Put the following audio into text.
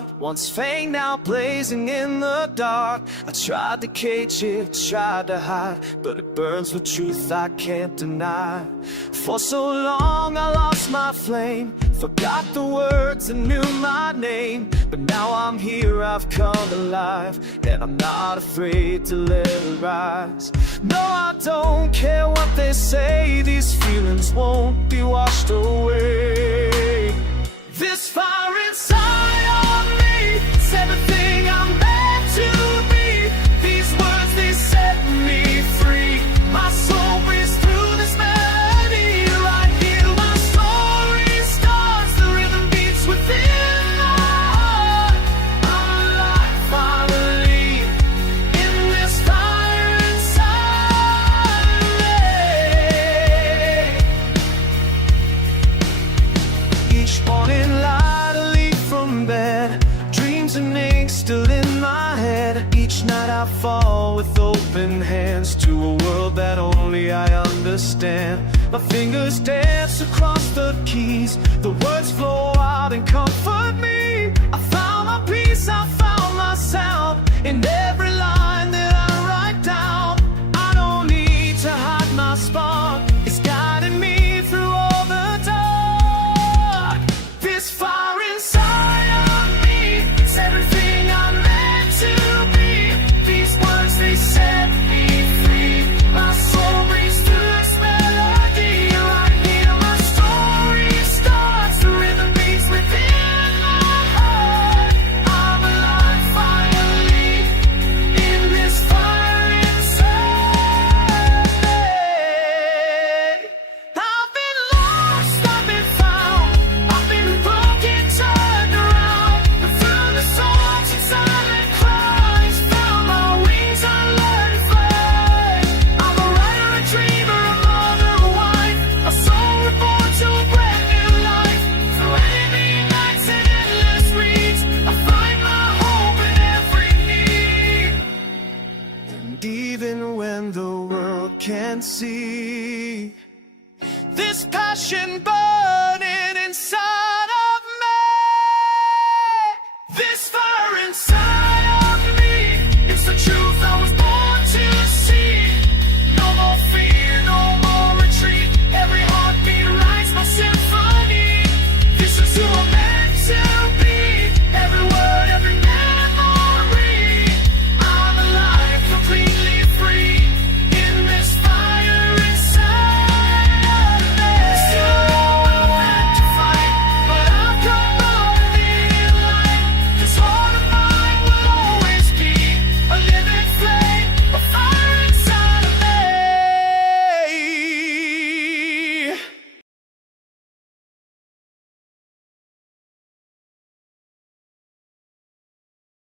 heart, once faint, now blazing in the dark. I tried to cage it, tried to hide, but it burns with truth I can't deny. For so long I lost my flame, forgot the words and knew my name. But now I'm here, I've come alive, and I'm not afraid to let it rise. No, I don't care what they say, these feelings won't be washed away. This fire inside of me, it's everything I'm meant to be. These words, they set me free. My soul breathes through this melody right here. My story starts, the rhythm beats within my heart. I'm alive, finally, in this fire inside me. Each morning light, a leap from bed, dreams and ink still in my head. Each night I fall with open hands to a world that only I understand. My fingers dance across the keys, the words flow out and comfort me. I found my peace, I found my sound in every line that I write down. I don't need to hide my spark, it's guiding me through all the dark. This fire inside of me, it's everything I'm meant to be. These words, they set me free. My soul breathes through this melody right here. My story starts, the rhythm beats within my heart. I'm alive, finally, in this fire inside me. I've been lost, I've been found, I've been broken, turned around. But through the songs and silent cries, found my wings, I learned to fly. I'm a writer, a dreamer, a mother, a wife, a soul reborn to a brand new life. Through enemy nights and endless reads, I find my hope in every need. And even when the world can't see, this passion burning inside